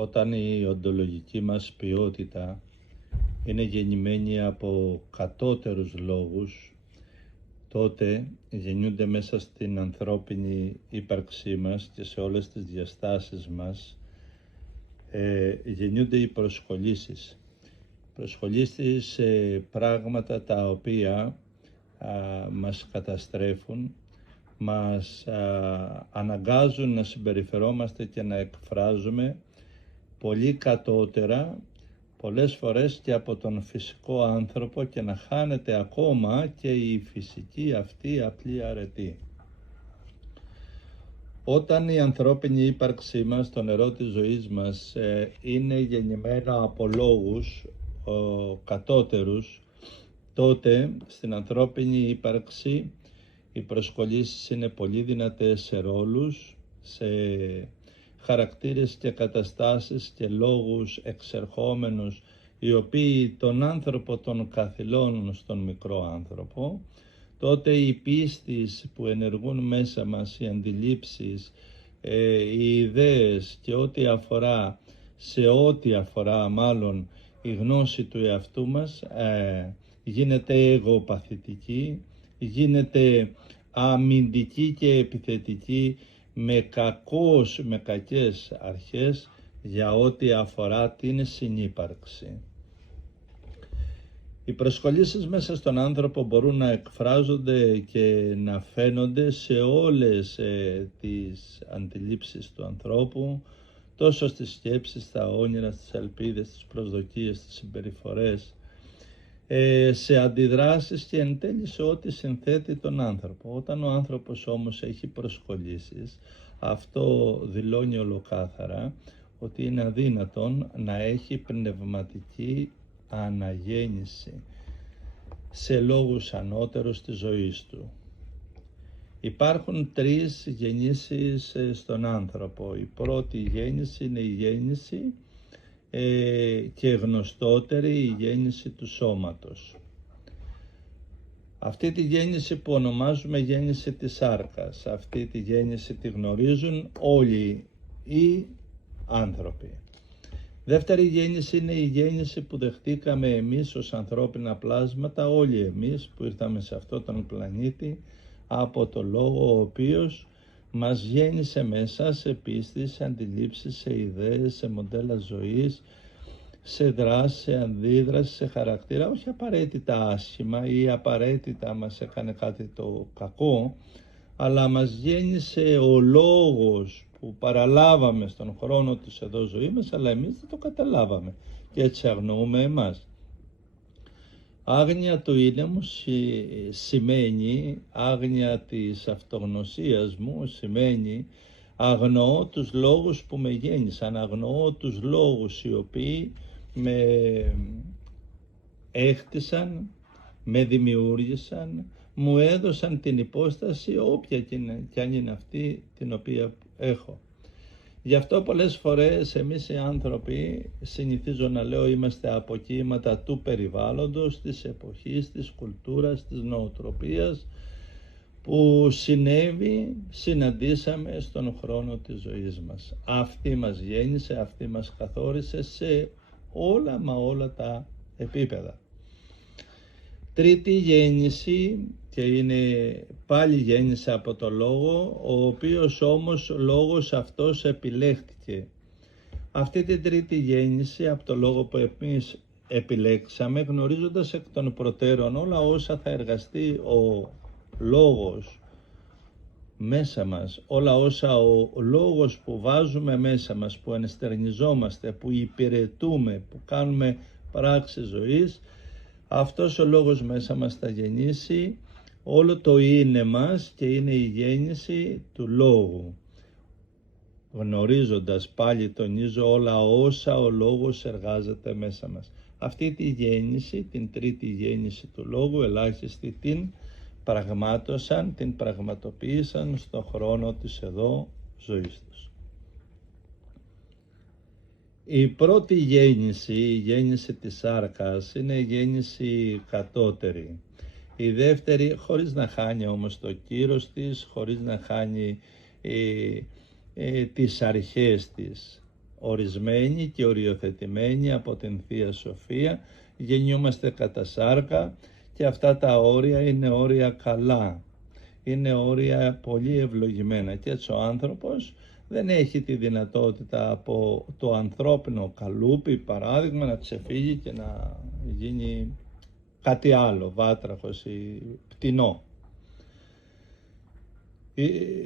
Όταν η οντολογική μας ποιότητα είναι γεννημένη από κατώτερους λόγους, τότε γεννιούνται μέσα στην ανθρώπινη ύπαρξή μας και σε όλες τις διαστάσεις μας, γεννιούνται οι προσχολήσεις. Προσχολήσεις σε πράγματα τα οποία μας καταστρέφουν, μας αναγκάζουν να συμπεριφερόμαστε και να εκφράζουμε πολύ κατώτερα, πολλές φορές και από τον φυσικό άνθρωπο, και να χάνεται ακόμα και η φυσική αυτή απλή αρετή. Όταν η ανθρώπινη ύπαρξή μας, το νερό της ζωής μας, είναι γεννημένο από λόγους κατώτερους, τότε στην ανθρώπινη ύπαρξη οι προσκολήσεις είναι πολύ δυνατές σε ρόλους, σε χαρακτήρες και καταστάσεις και λόγους εξερχόμενους, οι οποίοι τον άνθρωπο τον καθυλώνουν στον μικρό άνθρωπο. Τότε οι πίστεις που ενεργούν μέσα μας, οι αντιλήψεις, οι ιδέες και ό,τι αφορά μάλλον η γνώση του εαυτού μας, γίνεται εγωπαθητική, γίνεται αμυντική και επιθετική, με κακές αρχές για ό,τι αφορά την συνύπαρξη. Οι προσχολήσεις μέσα στον άνθρωπο μπορούν να εκφράζονται και να φαίνονται σε όλες τις αντιλήψεις του ανθρώπου, τόσο στις σκέψεις, στα όνειρα, στις ελπίδες, στις προσδοκίες, στις συμπεριφορές, σε αντιδράσεις και εν τέλει σε ό,τι συνθέτει τον άνθρωπο. Όταν ο άνθρωπος όμως έχει προσκολήσεις, αυτό δηλώνει ολοκάθαρα ότι είναι αδύνατον να έχει πνευματική αναγέννηση σε λόγους ανώτερους της ζωής του. Υπάρχουν τρεις γεννήσεις στον άνθρωπο. Η πρώτη γέννηση είναι η γέννηση και γνωστότερη, η γέννηση του σώματος. Αυτή τη γέννηση που ονομάζουμε γέννηση της σάρκας, αυτή τη γέννηση τη γνωρίζουν όλοι οι άνθρωποι. Δεύτερη γέννηση είναι η γέννηση που δεχτήκαμε εμείς ως ανθρώπινα πλάσματα, όλοι εμείς που ήρθαμε σε αυτόν τον πλανήτη, από το Λόγο ο οποίος μας γέννησε μέσα σε πίστη, σε αντιλήψεις, σε ιδέες, σε μοντέλα ζωής, σε δράση, σε αντίδραση, σε χαρακτήρα, όχι απαραίτητα άσχημα ή απαραίτητα μας έκανε κάτι το κακό, αλλά μας γέννησε ο λόγος που παραλάβαμε στον χρόνο της εδώ ζωή μας, αλλά εμείς δεν το καταλάβαμε και έτσι αγνοούμε εμάς. Άγνοια του είναι μου σημαίνει, άγνοια της αυτογνωσίας μου σημαίνει, αγνοώ τους λόγους που με γέννησαν, αγνοώ τους λόγους οι οποίοι με έχτισαν, με δημιούργησαν, μου έδωσαν την υπόσταση όποια και αν είναι αυτή την οποία έχω. Γι' αυτό πολλές φορές εμείς οι άνθρωποι, συνηθίζω να λέω, είμαστε αποκύματα του περιβάλλοντος, της εποχής, της κουλτούρας, της νοοτροπίας που συναντήσαμε στον χρόνο της ζωής μας. Αυτή μας γέννησε, αυτή μας καθόρισε σε όλα τα επίπεδα. Τρίτη γέννηση, και είναι πάλι γέννηση από το Λόγο, ο οποίος όμως λόγος αυτός επιλέχθηκε. Αυτή την τρίτη γέννηση από το Λόγο που εμείς επιλέξαμε, γνωρίζοντας εκ των προτέρων όλα όσα θα εργαστεί ο Λόγος μέσα μας, όλα όσα ο Λόγος που βάζουμε μέσα μας, που ενστερνιζόμαστε, που υπηρετούμε, που κάνουμε πράξεις ζωής, αυτός ο Λόγος μέσα θα γεννήσει όλο το είναι μας και είναι η γέννηση του Λόγου. Γνωρίζοντας, πάλι τονίζω, όλα όσα ο Λόγος εργάζεται μέσα μας. Αυτή τη γέννηση, την τρίτη γέννηση του Λόγου, ελάχιστοι την πραγμάτωσαν, την πραγματοποίησαν στον χρόνο της εδώ ζωής τους. Η πρώτη γέννηση, η γέννηση της σάρκας, είναι η γέννηση κατώτερη. Η δεύτερη, χωρίς να χάνει όμως το κύρος της, χωρίς να χάνει τις αρχές της, ορισμένοι και οριοθετημένοι από την Θεία Σοφία, γεννιούμαστε κατά σάρκα και αυτά τα όρια είναι όρια καλά, είναι όρια πολύ ευλογημένα και έτσι ο άνθρωπος δεν έχει τη δυνατότητα από το ανθρώπινο καλούπι, παράδειγμα, να ξεφύγει και να γίνει κάτι άλλο, βάτραχος ή πτηνό.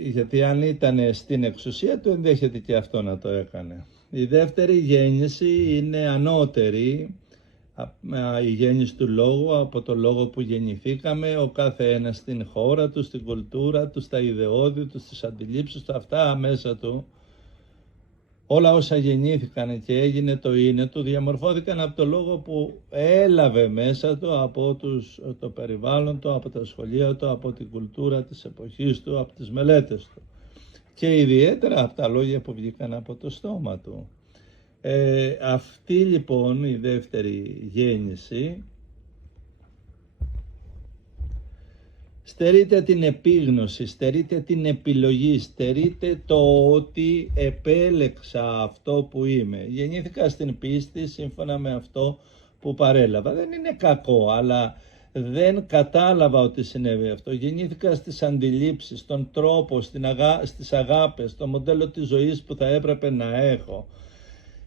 Γιατί αν ήταν στην εξουσία του ενδέχεται και αυτό να το έκανε. Η δεύτερη γέννηση είναι ανώτερη, η γέννηση του λόγου, από το λόγο που γεννηθήκαμε, ο κάθε ένας στην χώρα του, στην κουλτούρα του, στα ιδεώδη του, στις αντιλήψεις του, αυτά μέσα του. Όλα όσα γεννήθηκαν και έγινε το είναι του, διαμορφώθηκαν από το λόγο που έλαβε μέσα του από το περιβάλλον του, από τα σχολεία του, από την κουλτούρα της εποχής του, από τις μελέτες του. Και ιδιαίτερα από τα λόγια που βγήκαν από το στόμα του. Αυτή λοιπόν η δεύτερη γέννηση στερείται την επίγνωση, στερείται την επιλογή, στερείται το ότι επέλεξα αυτό που είμαι. Γεννήθηκα στην πίστη σύμφωνα με αυτό που παρέλαβα. Δεν είναι κακό, αλλά δεν κατάλαβα ότι συνέβη αυτό. Γεννήθηκα στις αντιλήψεις, στον τρόπο, στις αγάπες, το μοντέλο της ζωής που θα έπρεπε να έχω.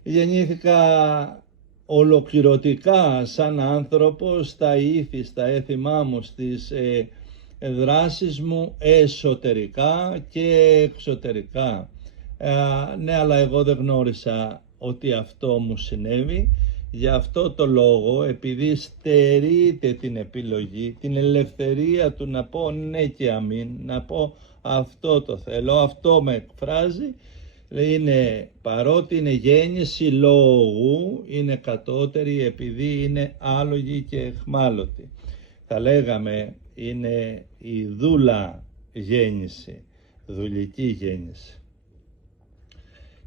Γεννήθηκα ολοκληρωτικά σαν άνθρωπος στα ήθη, στα έθιμά μου, στις δράσεις μου εσωτερικά και εξωτερικά. Ναι, αλλά εγώ δεν γνώρισα ότι αυτό μου συνέβη. Γι' αυτό το λόγο, επειδή στερείται την επιλογή, την ελευθερία του να πω ναι και αμήν, να πω αυτό το θέλω, αυτό με εκφράζει, είναι, παρότι είναι γέννηση λόγου, είναι κατώτερη επειδή είναι άλογη και εχμάλωτη. Θα λέγαμε είναι η δούλα γέννηση, δουλική γέννηση.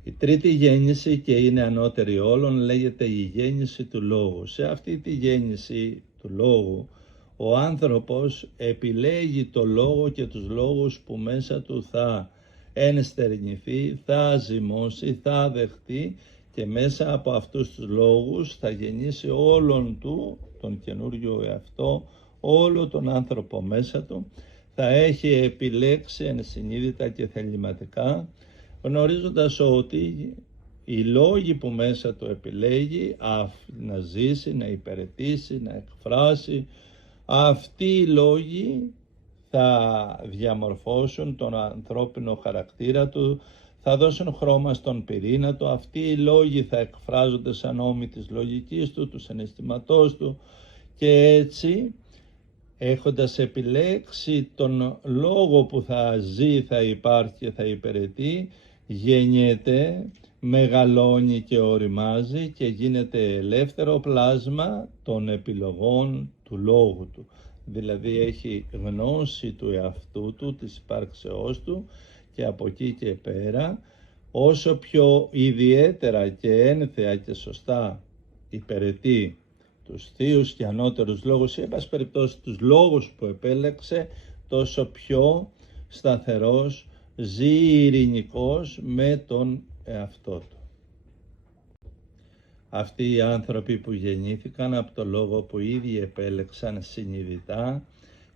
Η τρίτη γέννηση, και είναι ανώτερη όλων, λέγεται η γέννηση του λόγου. Σε αυτή τη γέννηση του λόγου ο άνθρωπος επιλέγει το λόγο και τους λόγους που μέσα του θα ενστερνηθεί, θα ζυμώσει, θα δεχτεί και μέσα από αυτούς τους λόγους θα γεννήσει όλον του τον καινούριο εαυτό, όλο τον άνθρωπο μέσα του, θα έχει επιλέξει ενσυνείδητα και θεληματικά, γνωρίζοντας ότι οι λόγοι που μέσα του επιλέγει να ζήσει, να υπηρετήσει, να εκφράσει, αυτοί οι λόγοι θα διαμορφώσουν τον ανθρώπινο χαρακτήρα του, θα δώσουν χρώμα στον πυρήνα του, αυτοί οι λόγοι θα εκφράζονται σαν ώμοι της λογικής του, του συναισθηματός του, και έτσι, έχοντας επιλέξει τον λόγο που θα ζει, θα υπάρχει και θα υπηρετεί, γεννιέται, μεγαλώνει και οριμάζει και γίνεται ελεύθερο πλάσμα των επιλογών του λόγου του. Δηλαδή έχει γνώση του εαυτού του, της υπάρξεώς του, και από εκεί και πέρα, όσο πιο ιδιαίτερα και ένθεα και σωστά υπηρετεί τους θείους και ανώτερους λόγους, ή εν πάση περιπτώσει τους λόγους που επέλεξε, τόσο πιο σταθερός ζει ειρηνικός με τον εαυτό του. Αυτοί οι άνθρωποι που γεννήθηκαν από το λόγο που ήδη επέλεξαν συνειδητά,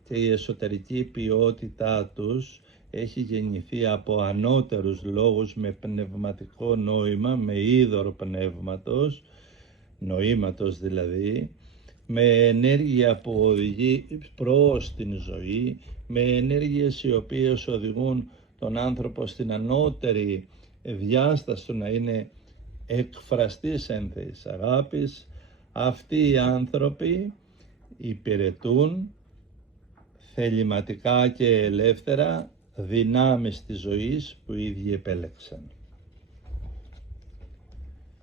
και η εσωτερική ποιότητά τους έχει γεννηθεί από ανώτερους λόγους με πνευματικό νόημα, με είδωρ πνεύματος, νοήματος δηλαδή, με ενέργεια που οδηγεί προς την ζωή, με ενέργειες οι οποίες οδηγούν τον άνθρωπο στην ανώτερη διάσταση του να είναι εκφραστής ένθεης αγάπης. Αυτοί οι άνθρωποι υπηρετούν θεληματικά και ελεύθερα δυνάμεις της ζωής που οι ίδιοι επέλεξαν.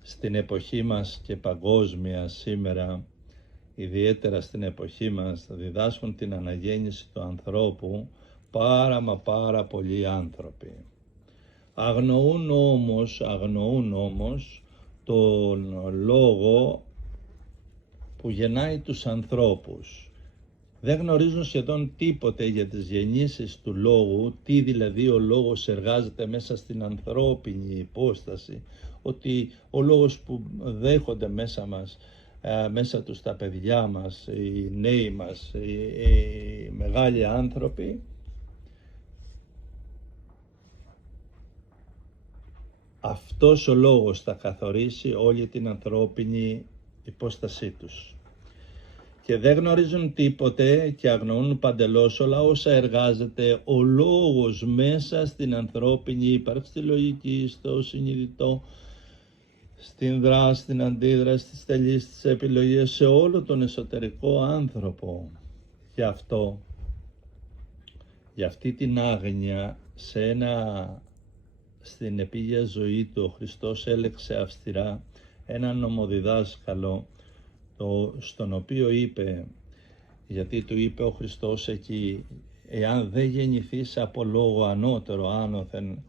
Στην εποχή μας και παγκόσμια σήμερα, ιδιαίτερα στην εποχή μας, διδάσκουν την αναγέννηση του ανθρώπου πάρα πολλοί άνθρωποι. Αγνοούν όμως τον λόγο που γεννάει τους ανθρώπους. Δεν γνωρίζουν σχεδόν τίποτε για τις γεννήσεις του λόγου, τι δηλαδή ο λόγος εργάζεται μέσα στην ανθρώπινη υπόσταση, ότι ο λόγος που δέχονται μέσα τους τα παιδιά μας, οι νέοι μας, οι μεγάλοι άνθρωποι, αυτός ο λόγος θα καθορίσει όλη την ανθρώπινη υπόστασή τους. Και δεν γνωρίζουν τίποτε και αγνοούν παντελώς όλα όσα εργάζεται ο λόγος μέσα στην ανθρώπινη ύπαρξη, στη λογική, στο συνειδητό, στην δράση, στην αντίδραση, στις τελείς, στις επιλογές, σε όλο τον εσωτερικό άνθρωπο. Γι' αυτό, για αυτή την άγνοια, στην επίγεια ζωή του, ο Χριστός έλεξε αυστηρά έναν νομοδιδάσκαλο, στον οποίο είπε, γιατί του είπε ο Χριστός εκεί, εάν δεν γεννηθείς από λόγο ανώτερο άνωθεν,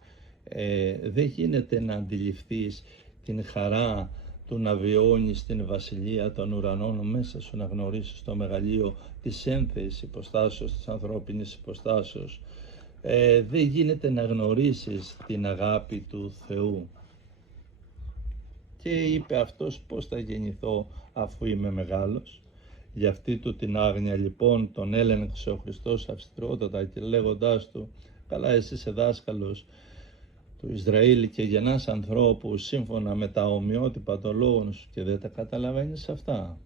δεν γίνεται να αντιληφθείς την χαρά του να βιώνεις την βασιλεία των ουρανών μέσα σου, να γνωρίσεις το μεγαλείο της ένθεης υποστάσεως, της ανθρώπινης υποστάσεως. Δεν γίνεται να γνωρίσεις την αγάπη του Θεού. Και είπε αυτός, πώς θα γεννηθώ αφού είμαι μεγάλος? Για αυτή του την άγνοια λοιπόν τον έλεγξε ο Χριστός αυστηρότατα και λέγοντάς του, καλά, εσύ είσαι δάσκαλος του Ισραήλ και γεννάς ανθρώπους σύμφωνα με τα ομοιότυπα των λόγων σου και δεν τα καταλαβαίνεις αυτά.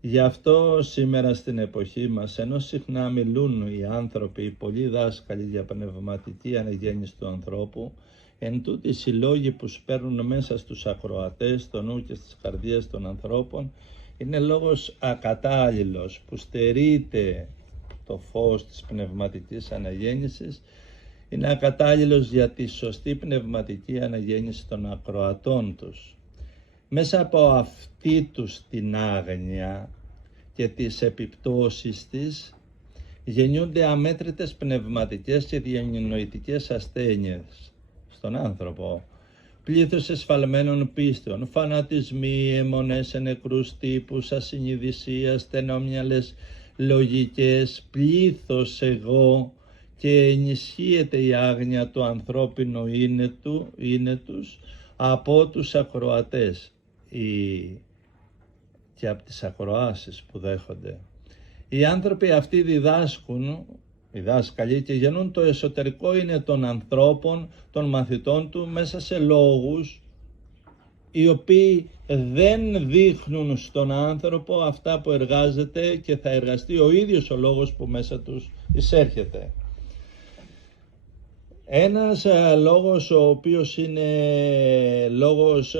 Γι' αυτό σήμερα στην εποχή μας, ενώ συχνά μιλούν οι άνθρωποι, οι πολλοί δάσκαλοι για πνευματική αναγέννηση του ανθρώπου, εν τούτοις οι λόγοι που σπέρνουν μέσα στους ακροατές, στο νου και στις καρδίες των ανθρώπων, είναι λόγος ακατάλληλος που στερείται το φως της πνευματικής αναγέννησης, είναι ακατάλληλος για τη σωστή πνευματική αναγέννηση των ακροατών τους. Μέσα από αυτή τους την άγνοια και τις επιπτώσεις της γεννιούνται αμέτρητες πνευματικές και διανοητικές ασθένειες στον άνθρωπο. Πλήθος εσφαλμένων πίστεων, φανατισμοί, αιμονές σε νεκρούς τύπους, ασυνειδησία, στενόμυαλες λογικές, πλήθος εγώ, και ενισχύεται η άγνοια του ανθρώπινου είναι τους από τους ακροατές και από τις ακροάσεις που δέχονται. Οι άνθρωποι αυτοί διδάσκουν, οι δάσκαλοι, και γεννούν το εσωτερικό είναι των ανθρώπων, των μαθητών του, μέσα σε λόγους οι οποίοι δεν δείχνουν στον άνθρωπο αυτά που εργάζεται και θα εργαστεί ο ίδιος ο λόγος που μέσα τους εισέρχεται. Ένας λόγος ο οποίος είναι λόγος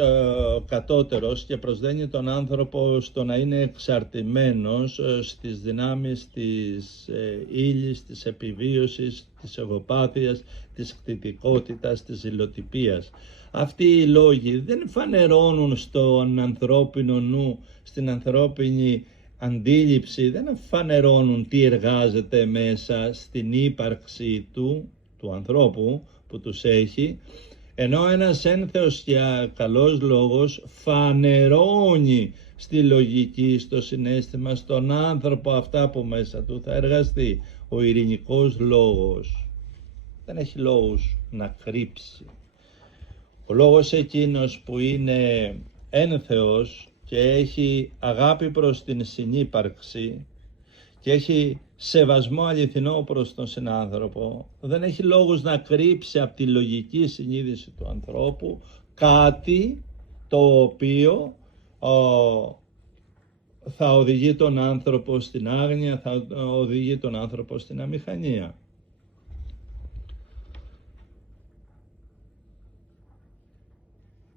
κατώτερος και προσδένει τον άνθρωπο στο να είναι εξαρτημένος στις δυνάμεις της ύλης, της επιβίωσης, της εγωπάθειας, της κτητικότητας, της ζηλοτυπίας. Αυτοί οι λόγοι δεν φανερώνουν στον ανθρώπινο νου, στην ανθρώπινη αντίληψη, δεν φανερώνουν τι εργάζεται μέσα στην ύπαρξη του ανθρώπου που τους έχει, ενώ ένας ένθεος και καλός λόγος φανερώνει στη λογική, στο συναίσθημα, στον άνθρωπο αυτά που μέσα του θα εργαστεί. Ο ειρηνικός λόγος δεν έχει λόγους να κρύψει. Ο λόγος εκείνος που είναι ένθεος και έχει αγάπη προς την συνύπαρξη και έχει σεβασμό αληθινό προς τον συνάνθρωπο, δεν έχει λόγους να κρύψει από τη λογική συνείδηση του ανθρώπου κάτι το οποίο θα οδηγεί τον άνθρωπο στην άγνοια, θα οδηγεί τον άνθρωπο στην αμηχανία.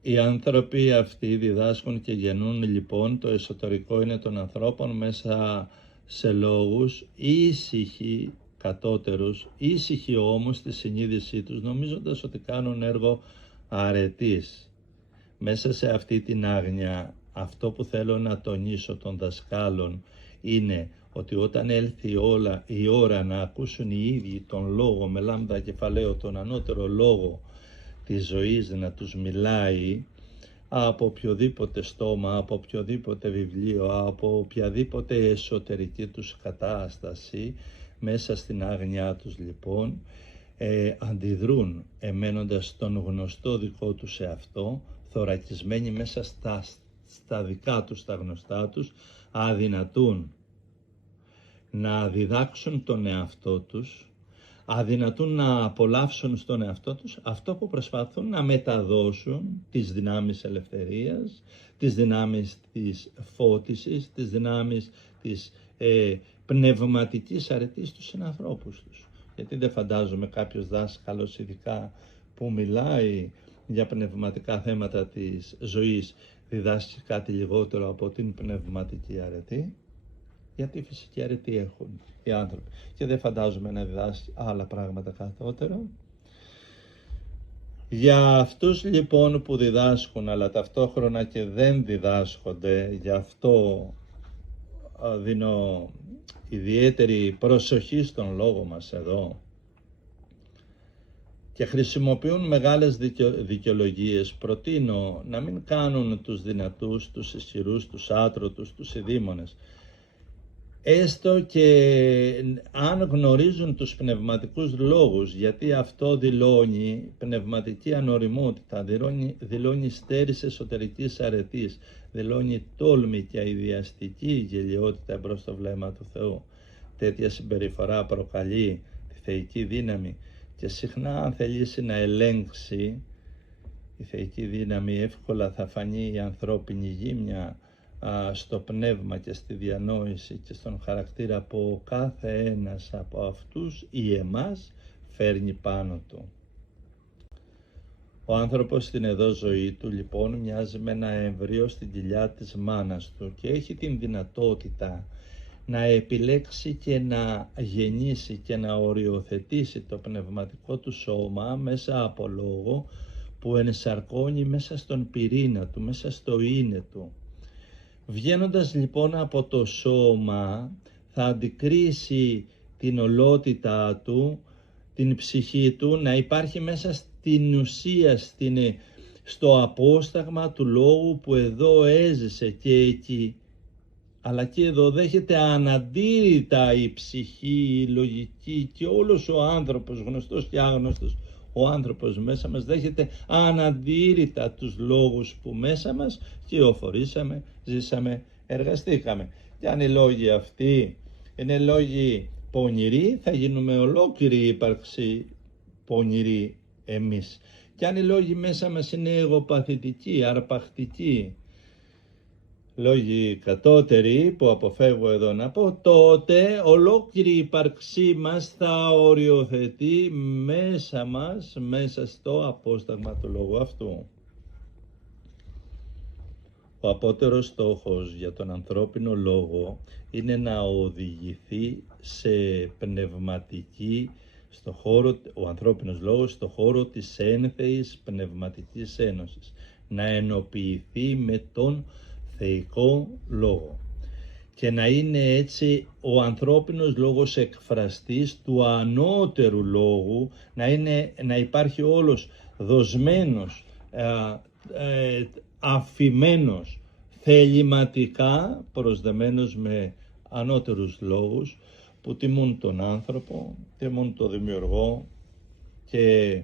Οι άνθρωποι αυτοί διδάσκουν και γεννούν λοιπόν το εσωτερικό είναι των ανθρώπων μέσα σε λόγους ήσυχοι, κατώτερους, ήσυχοι όμως στη συνείδησή τους, νομίζοντας ότι κάνουν έργο αρετής. Μέσα σε αυτή την άγνοια, αυτό που θέλω να τονίσω των δασκάλων είναι ότι όταν έλθει η ώρα να ακούσουν οι ίδιοι τον λόγο με λάμδα κεφαλαίο, τον ανώτερο λόγο της ζωής να τους μιλάει, από οποιοδήποτε στόμα, από οποιοδήποτε βιβλίο, από οποιαδήποτε εσωτερική τους κατάσταση, μέσα στην άγνοιά τους λοιπόν, αντιδρούν εμένοντας τον γνωστό δικό τους εαυτό, θωρακισμένοι μέσα στα δικά τους, τα γνωστά τους, αδυνατούν να διδάξουν τον εαυτό τους, αδυνατούν να απολαύσουν στον εαυτό τους αυτό που προσπαθούν να μεταδώσουν, τις δυνάμεις ελευθερίας, τις δυνάμεις της φώτισης, τις δυνάμεις της πνευματικής αρετής στους συνανθρώπους τους. Γιατί δεν φαντάζομαι κάποιος δάσκαλος ειδικά που μιλάει για πνευματικά θέματα της ζωής διδάσκει κάτι λιγότερο από την πνευματική αρετή. Γιατί φυσική αρετή έχουν οι άνθρωποι και δεν φαντάζομαι να διδάσκει άλλα πράγματα κατώτερο. Για αυτούς λοιπόν που διδάσκουν αλλά ταυτόχρονα και δεν διδάσκονται, γι' αυτό δίνω ιδιαίτερη προσοχή στον λόγο μας εδώ και χρησιμοποιούν μεγάλες δικαιολογίες. Προτείνω να μην κάνουν τους δυνατούς, τους ισχυρούς, τους άτρωτους, τους ειδήμονες. Έστω και αν γνωρίζουν τους πνευματικούς λόγους, γιατί αυτό δηλώνει πνευματική ανοριμότητα, δηλώνει στέρηση εσωτερικής αρετής, δηλώνει τόλμη και αηδιαστική γελιότητα μπρος στο βλέμμα του Θεού. Τέτοια συμπεριφορά προκαλεί τη θεϊκή δύναμη και συχνά αν θελήσει να ελέγξει η θεϊκή δύναμη εύκολα θα φανεί η ανθρώπινη γύμνια στο πνεύμα και στη διανόηση και στον χαρακτήρα από κάθε ένας από αυτούς ή εμάς φέρνει πάνω του. Ο άνθρωπος στην εδώ ζωή του λοιπόν μοιάζει με ένα εμβρίο στην κοιλιά της μάνας του και έχει την δυνατότητα να επιλέξει και να γεννήσει και να οριοθετήσει το πνευματικό του σώμα μέσα από λόγο που ενσαρκώνει μέσα στον πυρήνα του, μέσα στο είναι του. Βγαίνοντας λοιπόν από το σώμα θα αντικρίσει την ολότητα του, την ψυχή του να υπάρχει μέσα στην ουσία, στο απόσταγμα του λόγου που εδώ έζησε και εκεί. Αλλά και εδώ δέχεται αναντήρητα η ψυχή, η λογική και όλος ο άνθρωπος, γνωστός και άγνωστος, ο άνθρωπος μέσα μας δέχεται αναντήρητα τους λόγους που μέσα μας κυοφορήσαμε, ζήσαμε, εργαστήκαμε. Και αν οι λόγοι αυτοί είναι λόγοι πονηροί, θα γίνουμε ολόκληρη ύπαρξη πονηροί εμείς. Και αν οι λόγοι μέσα μας είναι εγωπαθητικοί, αρπακτικοί, λόγοι κατώτεροι που αποφεύγω εδώ να πω, τότε ολόκληρη η ύπαρξή μας θα οριοθετεί μέσα μας, μέσα στο απόσταγμα του λόγου αυτού. Ο απότερος στόχος για τον ανθρώπινο λόγο είναι να οδηγηθεί σε πνευματική, ο ανθρώπινος λόγος στο χώρο της ένθεης πνευματικής ένωσης, να ενοποιηθεί με τον θεϊκό λόγο και να είναι έτσι ο ανθρώπινος λόγος εκφραστής του ανώτερου λόγου, να υπάρχει όλος δοσμένος, αφημένος, θεληματικά προσδεμένος με ανώτερους λόγους που τιμούν τον άνθρωπο, τιμούν τον δημιουργό και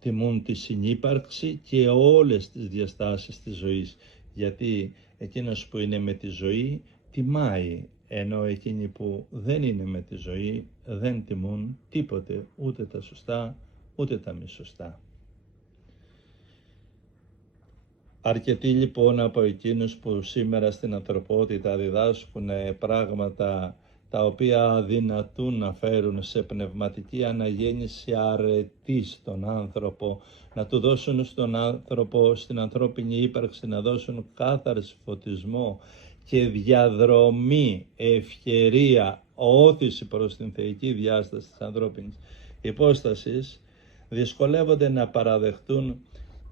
τιμούν τη συνύπαρξη και όλες τις διαστάσεις της ζωής. Γιατί εκείνος που είναι με τη ζωή τιμάει, ενώ εκείνοι που δεν είναι με τη ζωή δεν τιμούν τίποτε, ούτε τα σωστά ούτε τα μη σωστά. Αρκετοί λοιπόν από εκείνους που σήμερα στην ανθρωπότητα διδάσκουν πράγματα τα οποία αδυνατούν να φέρουν σε πνευματική αναγέννηση αρετή στον άνθρωπο, να του δώσουν στον άνθρωπο, στην ανθρώπινη ύπαρξη, να δώσουν κάθαρση, φωτισμό και διαδρομή, ευκαιρία, όθηση προς την θεϊκή διάσταση της ανθρώπινης υπόστασης, δυσκολεύονται να παραδεχτούν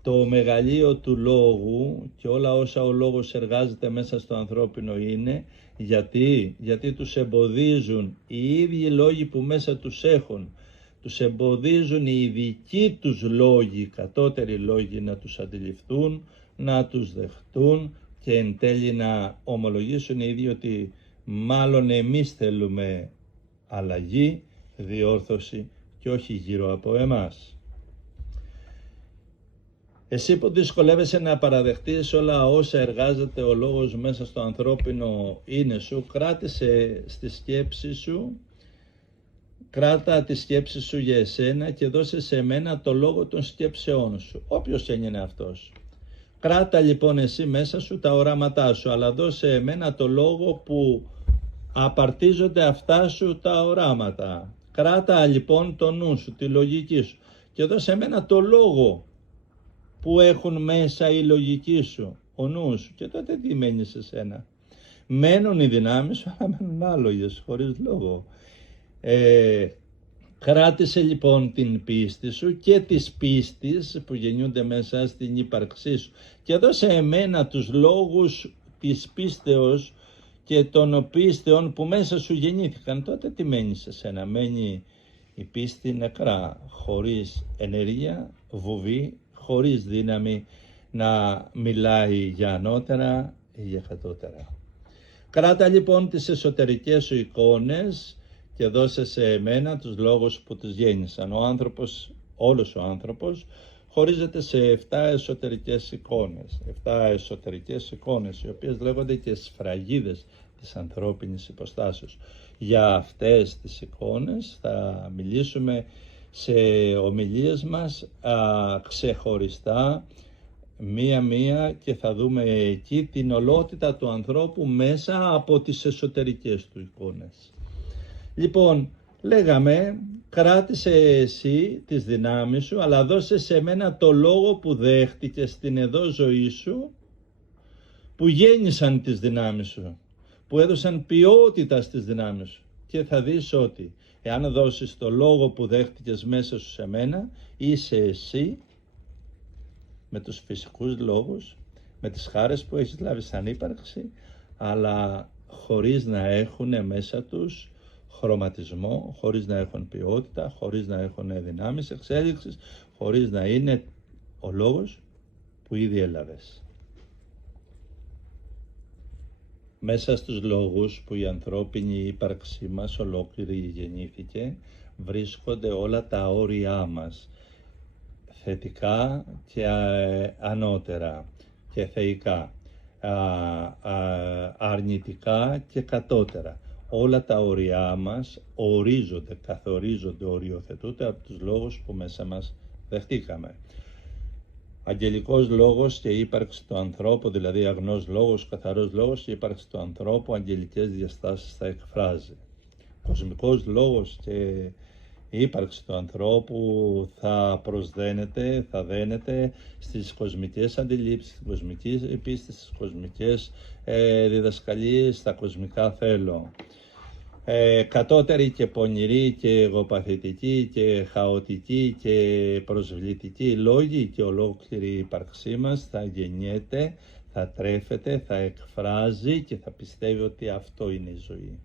το μεγαλείο του λόγου και όλα όσα ο λόγος εργάζεται μέσα στο ανθρώπινο είναι. Γιατί τους εμποδίζουν οι ίδιοι λόγοι που μέσα τους έχουν. Τους εμποδίζουν οι δικοί τους λόγοι, οι κατώτεροι λόγοι να τους αντιληφθούν, να τους δεχτούν και εν τέλει να ομολογήσουν οι ίδιοι ότι μάλλον εμείς θέλουμε αλλαγή, διόρθωση και όχι γύρω από εμάς. Εσύ που δυσκολεύεσαι να παραδεχτείς όλα όσα εργάζεται ο λόγος μέσα στο ανθρώπινο είναι σου, κράτησε στη σκέψη σου, κράτα τη σκέψη σου για εσένα και δώσε σε μένα το λόγο των σκέψεών σου, όποιος είναι αυτός. Κράτα λοιπόν εσύ μέσα σου τα οράματά σου, αλλά δώσε εμένα το λόγο που απαρτίζονται αυτά σου τα οράματα. Κράτα λοιπόν το νου σου, τη λογική σου και δώσε εμένα το λόγο που έχουν μέσα η λογική σου, ο νου σου, και τότε τι μένει σε σένα? Μένουν οι δυνάμεις σου, αλλά μένουν άλογες, χωρίς λόγο. Κράτησε λοιπόν την πίστη σου και τις πίστης που γεννιούνται μέσα στην ύπαρξή σου και δώσε εμένα τους λόγους της πίστεως και των πίστεων που μέσα σου γεννήθηκαν. Τότε τι μένει σε σένα? Μένει η πίστη νεκρά, χωρίς ενέργεια, βουβή, χωρίς δύναμη να μιλάει για ανώτερα ή για κατώτερα. Κράτα λοιπόν τις εσωτερικές σου εικόνες και δώσε σε εμένα τους λόγους που τους γέννησαν. Ο άνθρωπος, όλος ο άνθρωπος, χωρίζεται σε 7 εσωτερικές εικόνες. 7 εσωτερικές εικόνες, οι οποίες λέγονται και σφραγίδες της ανθρώπινης υποστάσεως. Για αυτές τις εικόνες θα μιλήσουμε σε ομιλίες μας ξεχωριστά, μία-μία, και θα δούμε εκεί την ολότητα του ανθρώπου μέσα από τις εσωτερικές του εικόνες. Λοιπόν, λέγαμε, κράτησε εσύ τις δυνάμεις σου, αλλά δώσε σε μένα το λόγο που δέχτηκες στην εδώ ζωή σου, που γέννησαν τις δυνάμεις σου, που έδωσαν ποιότητα στις δυνάμεις σου. Και θα δεις ότι εάν δώσεις το λόγο που δέχτηκες μέσα σου σε μένα, είσαι εσύ με τους φυσικούς λόγους, με τις χάρες που έχεις λάβει σαν ύπαρξη, αλλά χωρίς να έχουν μέσα τους χρωματισμό, χωρίς να έχουν ποιότητα, χωρίς να έχουν δυνάμεις εξέλιξης, χωρίς να είναι ο λόγος που ήδη έλαβες. Μέσα στους λόγους που η ανθρώπινη ύπαρξή μας ολόκληρη γεννήθηκε, βρίσκονται όλα τα όρια μας, θετικά και ανώτερα και θεϊκά, αρνητικά και κατώτερα. Όλα τα όρια μας ορίζονται, καθορίζονται, οριοθετούνται από τους λόγους που μέσα μας δεχτήκαμε. Αγγελικός λόγος και ύπαρξη του ανθρώπου, δηλαδή αγνός λόγος, καθαρός λόγος και ύπαρξη του ανθρώπου, αγγελικές διαστάσεις θα εκφράζει. Κοσμικός λόγος και η ύπαρξη του ανθρώπου θα προσδένεται, θα δένεται στις κοσμικές αντιλήψεις, στην κοσμική πίστη, στις κοσμικές διδασκαλίες, στα κοσμικά θέλω. Κατώτερη και πονηρή και εγωπαθητική και χαοτική και προσβλητική λόγοι και ολόκληρη η ύπαρξή μας θα γεννιέται, θα τρέφεται, θα εκφράζει και θα πιστεύει ότι αυτό είναι η ζωή.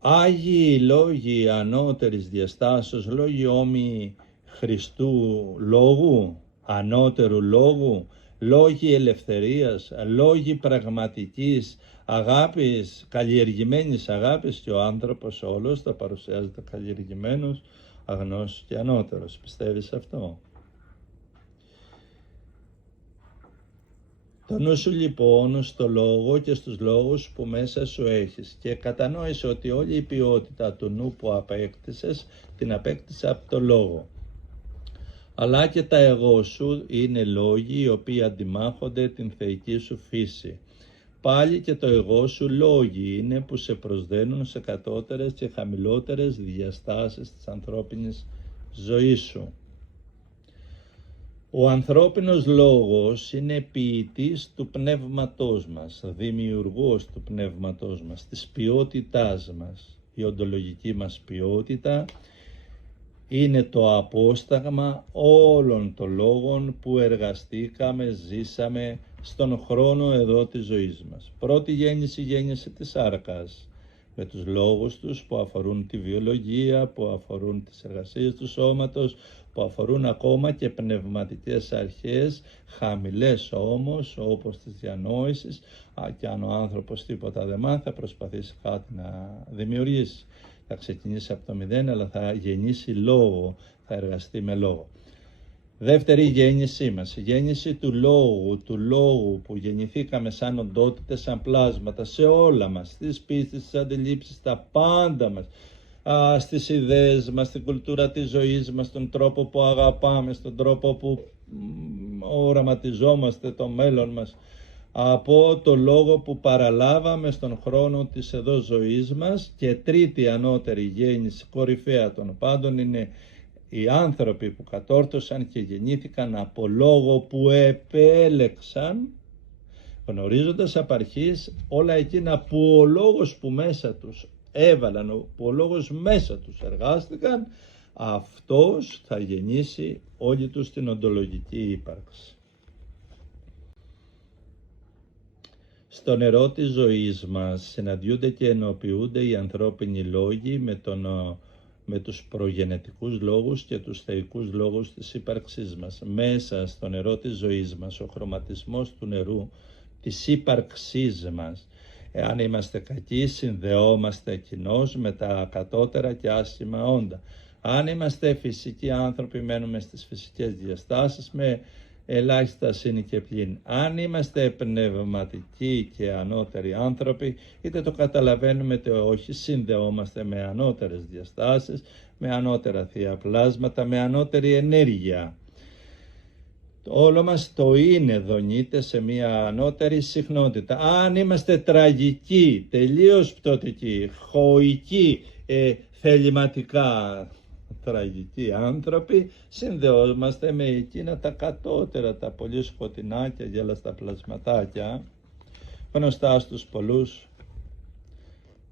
Άγιοι λόγοι ανώτερης διαστάσεως, λόγοι όμοιοι Χριστού λόγου, ανώτερου λόγου, λόγοι ελευθερίας, λόγοι πραγματικής αγάπης, καλλιεργημένης αγάπης, και ο άνθρωπος όλος θα παρουσιάζεται καλλιεργημένος, αγνός και ανώτερος. Πιστεύεις αυτό? Το νου σου λοιπόν στο λόγο και στους λόγους που μέσα σου έχεις και κατανόησε ότι όλη η ποιότητα του νου που απέκτησες την απέκτησε από το λόγο. Αλλά και τα εγώ σου είναι λόγοι οι οποίοι αντιμάχονται την θεϊκή σου φύση. Πάλι και το εγώ σου λόγοι είναι που σε προσδένουν σε κατώτερες και χαμηλότερες διαστάσεις της ανθρώπινης ζωής σου. Ο ανθρώπινος λόγος είναι ποιητής του πνεύματός μας, δημιουργός του πνεύματός μας, της ποιότητάς μας. Η οντολογική μας ποιότητα είναι το απόσταγμα όλων των λόγων που εργαστήκαμε, ζήσαμε στον χρόνο εδώ της ζωής μας. Πρώτη γέννηση της σάρκας, με τους λόγους τους που αφορούν τη βιολογία, που αφορούν τις εργασίες του σώματος, που αφορούν ακόμα και πνευματικές αρχές, χαμηλές όμως, όπως τις διανόησης, και αν ο άνθρωπος τίποτα δεν μάθει, θα προσπαθήσει κάτι να δημιουργήσει. Θα ξεκινήσει από το 0, αλλά θα γεννήσει λόγο, θα εργαστεί με λόγο. Δεύτερη γέννησή μας, η γέννηση του λόγου που γεννηθήκαμε σαν οντότητες, σαν πλάσματα, σε όλα μας, στις πίστες, στις αντιλήψεις, στα πάντα μας, στις ιδέες μας, στην κουλτούρα της ζωής μας, στον τρόπο που αγαπάμε, στον τρόπο που οραματιζόμαστε το μέλλον μας, από το λόγο που παραλάβαμε στον χρόνο της εδώ ζωής μας. Και τρίτη ανώτερη γέννηση, κορυφαία των πάντων, είναι οι άνθρωποι που κατόρθωσαν και γεννήθηκαν από λόγο που επέλεξαν, γνωρίζοντας απ' αρχής όλα εκείνα που ο λόγος που μέσα τους έβαλαν, που ο λόγος μέσα τους εργάστηκαν, αυτός θα γεννήσει όλη τους την οντολογική ύπαρξη. Στο νερό της ζωής μας συναντιούνται και ενοποιούνται οι ανθρώπινοι λόγοι με τους προγενετικούς λόγους και τους θεϊκούς λόγους της ύπαρξής μας. Μέσα στο νερό της ζωής μας, ο χρωματισμός του νερού της ύπαρξής μας, εάν είμαστε κακοί, συνδεόμαστε κοινώς με τα κατώτερα και άσχημα όντα. Αν είμαστε φυσικοί άνθρωποι, μένουμε στις φυσικές διαστάσεις με ελάχιστα σύν και πλήν. Αν είμαστε πνευματικοί και ανώτεροι άνθρωποι, είτε το καταλαβαίνουμε είτε όχι, συνδεόμαστε με ανώτερες διαστάσεις, με ανώτερα θεία πλάσματα, με ανώτερη ενέργεια. Όλο μας το είναι δονείται σε μια ανώτερη συχνότητα. Αν είμαστε τραγικοί, τελείως πτωτικοί, χωικοί, θεληματικά τραγικοί άνθρωποι, συνδεόμαστε με εκείνα τα κατώτερα, τα πολύ σκοτεινά και γέλαστα πλασματάκια, γνωστά στους πολλούς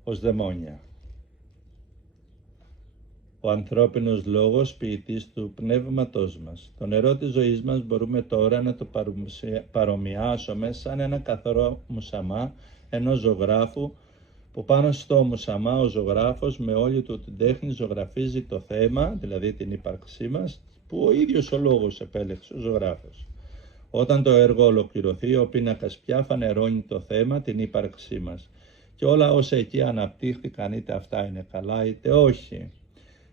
ως δαιμόνια. Ο ανθρώπινος λόγος, ποιητής του πνεύματός μας. Το νερό της ζωής μας μπορούμε τώρα να το παρομοιάσουμε σαν ένα καθαρό μουσαμά ενός ζωγράφου, που πάνω στο μουσαμά ο ζωγράφος με όλη του την τέχνη ζωγραφίζει το θέμα, δηλαδή την ύπαρξή μας, που ο ίδιος ο λόγος επέλεξε ο ζωγράφος. Όταν το έργο ολοκληρωθεί, ο πίνακας πια φανερώνει το θέμα, την ύπαρξή μας. Και όλα όσα εκεί αναπτύχθηκαν, είτε αυτά είναι καλά είτε όχι.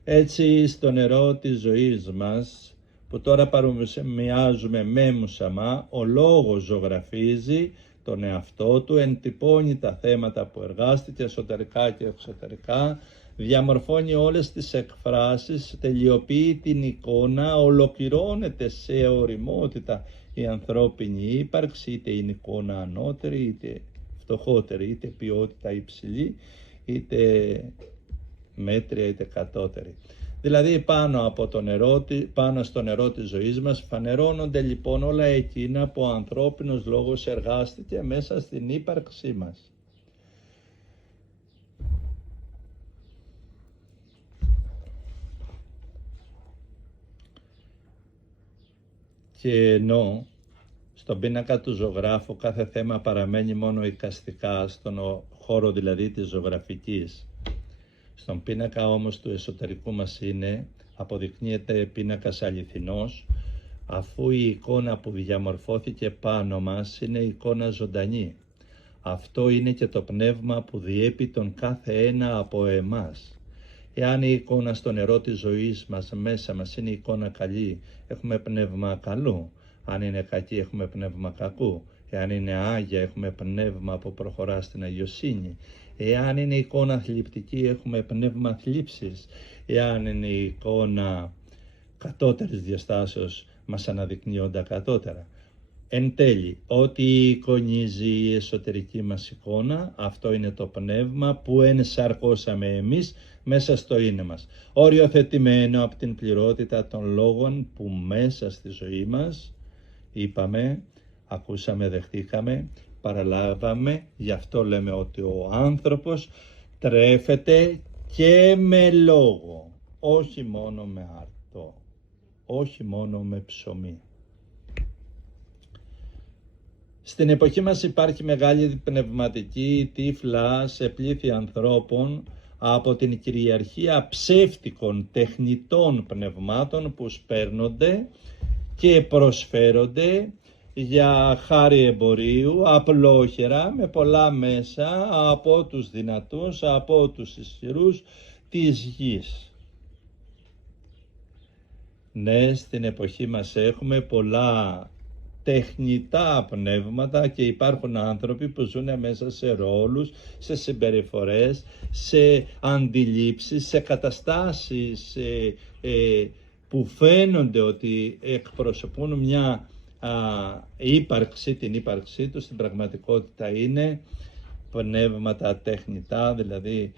Έτσι στο νερό της ζωής μας, που τώρα παρομοιάζουμε με μουσαμά, ο λόγος ζωγραφίζει τον εαυτό του, εντυπώνει τα θέματα που εργάστηκε εσωτερικά και εξωτερικά, διαμορφώνει όλες τις εκφράσεις, τελειοποιεί την εικόνα, ολοκληρώνεται σε ωριμότητα η ανθρώπινη ύπαρξη, είτε είναι εικόνα ανώτερη, είτε φτωχότερη, είτε ποιότητα υψηλή, είτε μέτρια είτε κατώτερη. Δηλαδή πάνω στο νερό της ζωής μας φανερώνονται λοιπόν όλα εκείνα που ο ανθρώπινος λόγος εργάστηκε μέσα στην ύπαρξή μας. Και ενώ στον πίνακα του ζωγράφου κάθε θέμα παραμένει μόνο εικαστικά, στον χώρο δηλαδή της ζωγραφικής, στον πίνακα όμως του εσωτερικού μας αποδεικνύεται πίνακας αληθινός, αφού η εικόνα που διαμορφώθηκε πάνω μας είναι εικόνα ζωντανή. Αυτό είναι και το πνεύμα που διέπει τον κάθε ένα από εμάς. Εάν η εικόνα στο νερό της ζωής μας μέσα μας είναι εικόνα καλή, έχουμε πνεύμα καλού. Αν είναι κακή, έχουμε πνεύμα κακού. Εάν είναι άγια, έχουμε πνεύμα που προχωρά στην αγιοσύνη. Εάν είναι εικόνα θλιπτική, έχουμε πνεύμα θλίψης. Εάν είναι εικόνα κατώτερης διαστάσεως, μας αναδεικνύονται κατώτερα. Εν τέλει, ό,τι εικονίζει η εσωτερική μας εικόνα, αυτό είναι το πνεύμα που ενσαρκώσαμε εμείς μέσα στο είναι μας. Οριοθετημένο από την πληρότητα των λόγων που μέσα στη ζωή μας είπαμε, ακούσαμε, δεχτήκαμε, παραλάβαμε. Γι' αυτό λέμε ότι ο άνθρωπος τρέφεται και με λόγο, όχι μόνο με αρτό, όχι μόνο με ψωμί. Στην εποχή μας υπάρχει μεγάλη πνευματική τύφλα σε πλήθη ανθρώπων από την κυριαρχία ψεύτικων τεχνητών πνευμάτων που σπέρνονται και προσφέρονται για χάρη εμπορίου, απλόχερα, με πολλά μέσα, από τους δυνατούς, από τους ισχυρούς της γης. Ναι, στην εποχή μας έχουμε πολλά τεχνητά πνεύματα και υπάρχουν άνθρωποι που ζουν μέσα σε ρόλους, σε συμπεριφορές, σε αντιλήψεις, σε καταστάσεις που φαίνονται ότι εκπροσωπούν μια ύπαρξη, την ύπαρξή τους, στην πραγματικότητα είναι πνεύματα τεχνητά, δηλαδή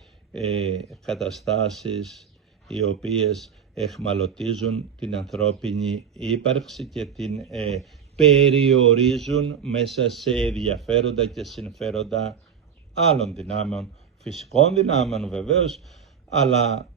καταστάσεις οι οποίες εχμαλωτίζουν την ανθρώπινη ύπαρξη και την περιορίζουν μέσα σε ενδιαφέροντα και συμφέροντα άλλων δυνάμεων, φυσικών δυνάμεων βεβαίως, αλλά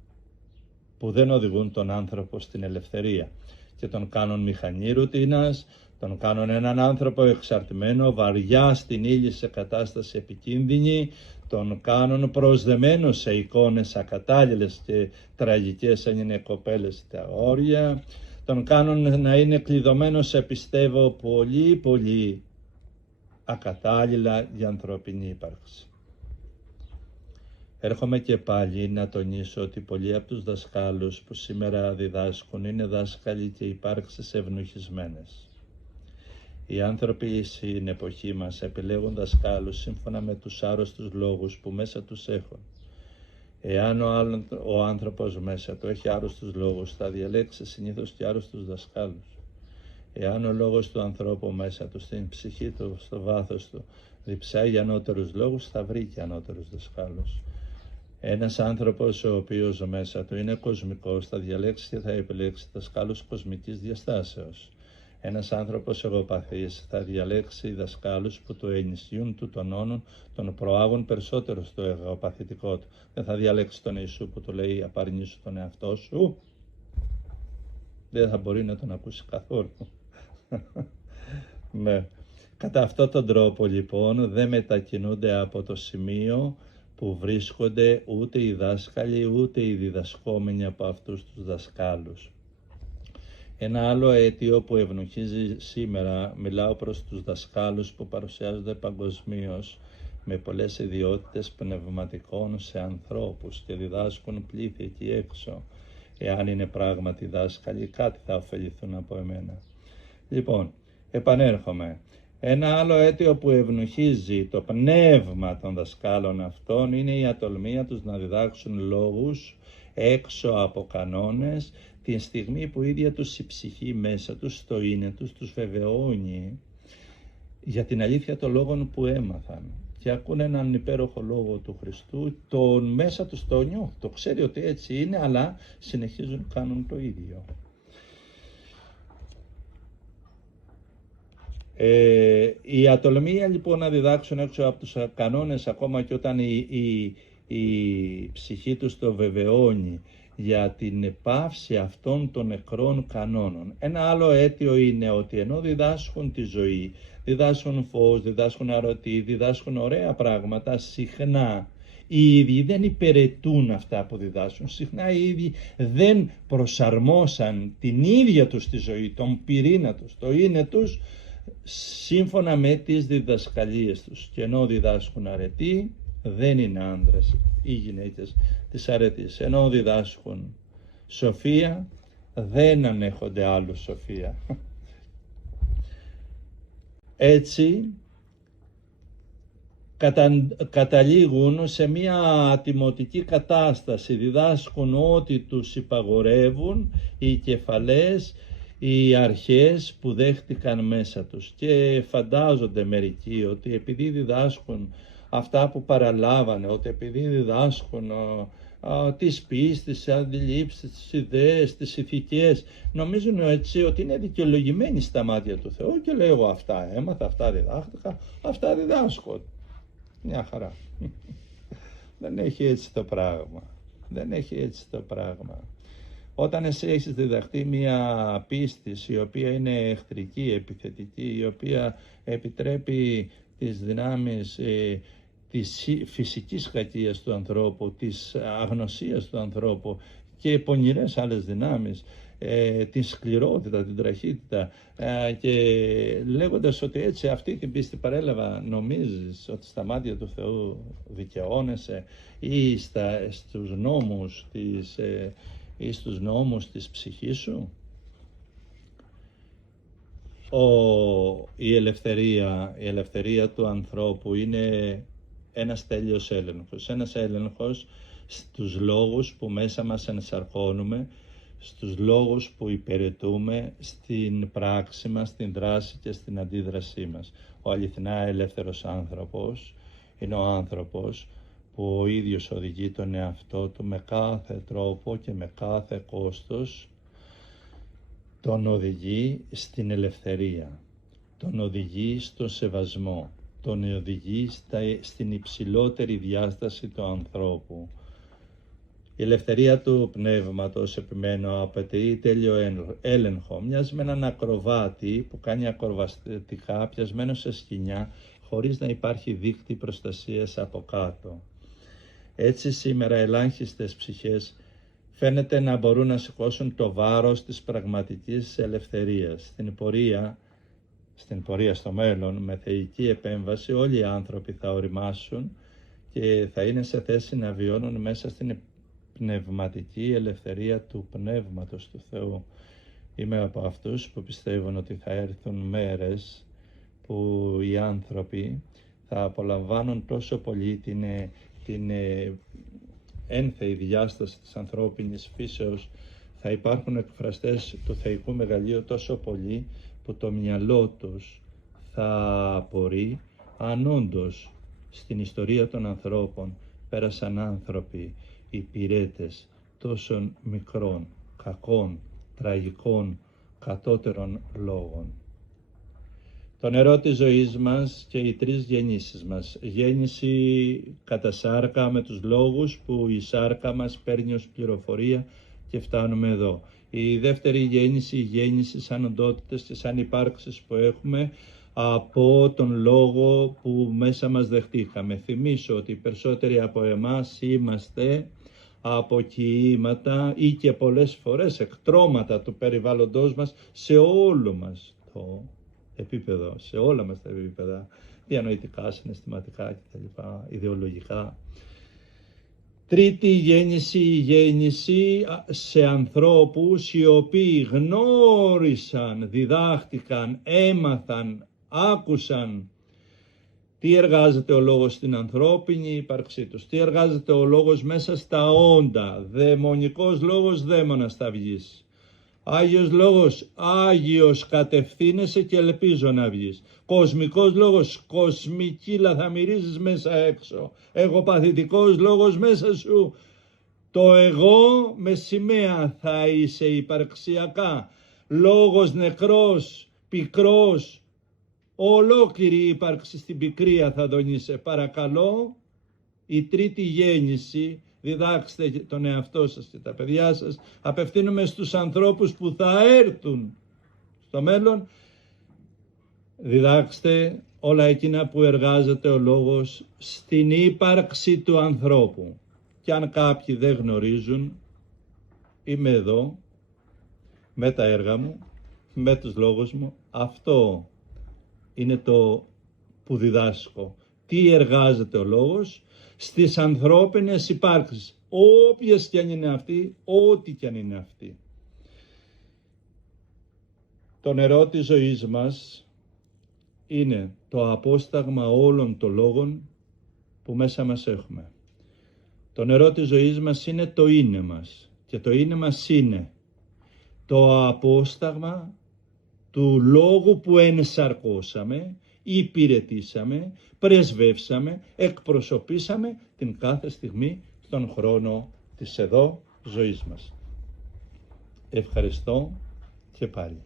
που δεν οδηγούν τον άνθρωπο στην ελευθερία και τον κάνουν μηχανή ρουτίνας, τον κάνουν έναν άνθρωπο εξαρτημένο, βαριά στην ύλη, σε κατάσταση επικίνδυνη, τον κάνουν προσδεμένο σε εικόνες ακατάλληλες και τραγικές, αν είναι κοπέλες είτε αγόρια, τον κάνουν να είναι κλειδωμένο σε, πιστεύω, πολύ πολύ ακατάλληλα για ανθρώπινη ύπαρξη. Έρχομαι και πάλι να τονίσω ότι πολλοί από τους δασκάλους που σήμερα διδάσκουν είναι δάσκαλοι και υπάρξεις ευνοχισμένες. Οι άνθρωποι στην εποχή μας επιλέγουν δασκάλους σύμφωνα με τους άρρωστους λόγους που μέσα τους έχουν. Εάν ο άνθρωπος μέσα του έχει άρρωστους λόγους, θα διαλέξει συνήθως και άρρωστους δασκάλους. Εάν ο λόγος του ανθρώπου μέσα του, στην ψυχή του, στο βάθος του, διψάει για ανώτερους λόγους, θα βρει και ανώτερους δασκάλους. Ένας άνθρωπος ο οποίος μέσα του είναι κοσμικός, θα διαλέξει και θα επιλέξει δασκάλους κοσμικής διαστάσεως. Ένας άνθρωπος εγωπαθής θα διαλέξει δασκάλους που το ενισχύουν, του τονώνουν, τον προάγουν περισσότερο στο εγωπαθητικό του. Δεν θα διαλέξει τον Ιησού που του λέει απαρνήσου τον εαυτό σου. Δεν θα μπορεί να τον ακούσει καθόλου. Ναι. Κατά αυτόν τον τρόπο λοιπόν δεν μετακινούνται από το σημείο που βρίσκονται ούτε οι δάσκαλοι ούτε οι διδασκόμενοι από αυτούς τους δασκάλους. Ένα άλλο αίτιο που ευνοχίζει σήμερα, μιλάω προς τους δασκάλους που παρουσιάζονται παγκοσμίως με πολλές ιδιότητες πνευματικών σε ανθρώπους και διδάσκουν πλήθη εκεί έξω. Εάν είναι πράγματι δάσκαλοι, κάτι θα ωφεληθούν από εμένα. Λοιπόν, επανέρχομαι. Ένα άλλο αίτιο που ευνοχίζει το πνεύμα των δασκάλων αυτών είναι η ατολμία τους να διδάξουν λόγους έξω από κανόνες, την στιγμή που η ίδια τους η ψυχή μέσα τους, το είναι τους βεβαιώνει για την αλήθεια των λόγων που έμαθαν και ακούνε έναν υπέροχο λόγο του Χριστού, τον μέσα τους το νιώθει, το ξέρει ότι έτσι είναι, αλλά συνεχίζουν κάνουν το ίδιο. Η ατολμία λοιπόν να διδάξουν έξω από τους κανόνες, ακόμα και όταν η ψυχή τους το βεβαιώνει, για την επάυση αυτών των νεκρών κανόνων. Ένα άλλο αίτιο είναι ότι ενώ διδάσκουν τη ζωή, διδάσκουν φως, διδάσκουν αρωτή, διδάσκουν ωραία πράγματα, συχνά οι ίδιοι δεν υπηρετούν αυτά που διδάσκουν. Συχνά οι ίδιοι δεν προσαρμόσαν την ίδια τους τη ζωή, τον πυρήνα τους, το είναι τους, σύμφωνα με τις διδασκαλίες τους. Και ενώ διδάσκουν αρετή, δεν είναι άντρες ή γυναίκες της αρετής. Ενώ διδάσκουν σοφία, δεν ανέχονται άλλους σοφία. Έτσι καταλήγουν σε μια ατιμωτική κατάσταση, διδάσκουν ό,τι τους υπαγορεύουν οι κεφαλές, οι αρχές που δέχτηκαν μέσα τους, και φαντάζονται μερικοί ότι επειδή διδάσκουν αυτά που παραλάβανε, ότι επειδή διδάσκουν τις πίστες, τις αντιλήψεις, τις ιδέες, τις ηθικές, νομίζουν έτσι ότι είναι δικαιολογημένοι στα μάτια του Θεού και λέει εγώ αυτά έμαθα, αυτά διδάχτηκα, αυτά διδάσκω. Μια χαρά. Δεν έχει έτσι το πράγμα. Δεν έχει έτσι το πράγμα. Όταν εσύ έχεις διδαχτεί μια πίστη η οποία είναι εχθρική, επιθετική, η οποία επιτρέπει τις δυνάμεις της φυσικής κακίας του ανθρώπου, της αγνωσίας του ανθρώπου και πονηρές άλλες δυνάμεις, την σκληρότητα, την τραχύτητα και λέγοντας ότι έτσι αυτή την πίστη παρέλαβα, νομίζεις ότι στα μάτια του Θεού δικαιώνεσαι ή στους νόμους ή στους νόμους της ψυχής σου? Η ελευθερία του ανθρώπου είναι ένας τέλειος έλεγχος. Ένας έλεγχος στους λόγους που μέσα μας ενσαρκώνουμε, στους λόγους που υπηρετούμε, στην πράξη μας, στην δράση και στην αντίδρασή μας. Ο αληθινά ελεύθερος άνθρωπος είναι ο άνθρωπος που ο ίδιος οδηγεί τον εαυτό του με κάθε τρόπο και με κάθε κόστος, τον οδηγεί στην ελευθερία, τον οδηγεί στο σεβασμό, τον οδηγεί στην υψηλότερη διάσταση του ανθρώπου. Η ελευθερία του πνεύματος, επιμένω, απαιτεί τέλειο έλεγχο. Μοιάζει με έναν ακροβάτη που κάνει ακροβατικά πιασμένο σε σκοινιά, χωρίς να υπάρχει δείκτη προστασίας από κάτω. Έτσι σήμερα ελάχιστες ψυχές φαίνεται να μπορούν να σηκώσουν το βάρος της πραγματικής ελευθερίας. Στην πορεία στο μέλλον, με θεϊκή επέμβαση, όλοι οι άνθρωποι θα οριμάσουν και θα είναι σε θέση να βιώνουν μέσα στην πνευματική ελευθερία του Πνεύματος του Θεού. Είμαι από αυτούς που πιστεύουν ότι θα έρθουν μέρες που οι άνθρωποι θα απολαμβάνουν τόσο πολύ την ένθεη διάσταση της ανθρώπινης φύσεως, θα υπάρχουν εκφραστές του θεϊκού μεγαλείου τόσο πολύ που το μυαλό τους θα απορεί αν όντως στην ιστορία των ανθρώπων πέρασαν άνθρωποι, υπηρέτες τόσων μικρών, κακών, τραγικών, κατώτερων λόγων. Το νερό της ζωής μας και οι τρεις γεννήσεις μας. Γέννηση κατά σάρκα με τους λόγους που η σάρκα μας παίρνει ως πληροφορία και φτάνουμε εδώ. Η δεύτερη γέννηση, η γέννηση σαν οντότητες και σαν υπάρξεις που έχουμε από τον λόγο που μέσα μας δεχτήκαμε. Θυμίσω ότι οι περισσότεροι από εμάς είμαστε από κύματα ή και πολλές φορές εκτρώματα του περιβάλλοντός μας σε όλο μας το επίπεδο, σε όλα μας τα επίπεδα, διανοητικά, συναισθηματικά κτλ, ιδεολογικά. Τρίτη γέννηση, η γέννηση σε ανθρώπους οι οποίοι γνώρισαν, διδάχτηκαν, έμαθαν, άκουσαν τι εργάζεται ο λόγος στην ανθρώπινη ύπαρξή τους, τι εργάζεται ο λόγος μέσα στα όντα, δαιμονικός λόγος, δαίμονας θα βγεις. Άγιος λόγος, Άγιος κατευθύνεσαι και ελπίζω να βγεις. Κοσμικός λόγος, κοσμική θα μυρίζεις μέσα έξω. Εγωπαθητικός λόγος μέσα σου. Το εγώ με σημαία θα είσαι υπαρξιακά. Λόγος νεκρός, πικρός, ολόκληρη ύπαρξη στην πικρία θα τον είσαι. Παρακαλώ, η τρίτη γέννηση, διδάξτε τον εαυτό σας και τα παιδιά σας, απευθύνομαι στους ανθρώπους που θα έρθουν στο μέλλον, διδάξτε όλα εκείνα που εργάζεται ο λόγος στην ύπαρξη του ανθρώπου. Και αν κάποιοι δεν γνωρίζουν, είμαι εδώ με τα έργα μου, με τους λόγους μου, αυτό είναι το που διδάσκω. Τι εργάζεται ο λόγος στις ανθρώπινες υπάρξεις, όποιες κι αν είναι αυτή, ό,τι κι αν είναι αυτή. Το νερό της ζωής μας είναι το απόσταγμα όλων των λόγων που μέσα μας έχουμε. Το νερό της ζωής μας είναι το είναι μας και το είναι μας είναι το απόσταγμα του λόγου που ενσαρκώσαμε, υπηρετήσαμε, πρεσβεύσαμε, εκπροσωπήσαμε την κάθε στιγμή στον χρόνο της εδώ ζωής μας. Ευχαριστώ και πάλι.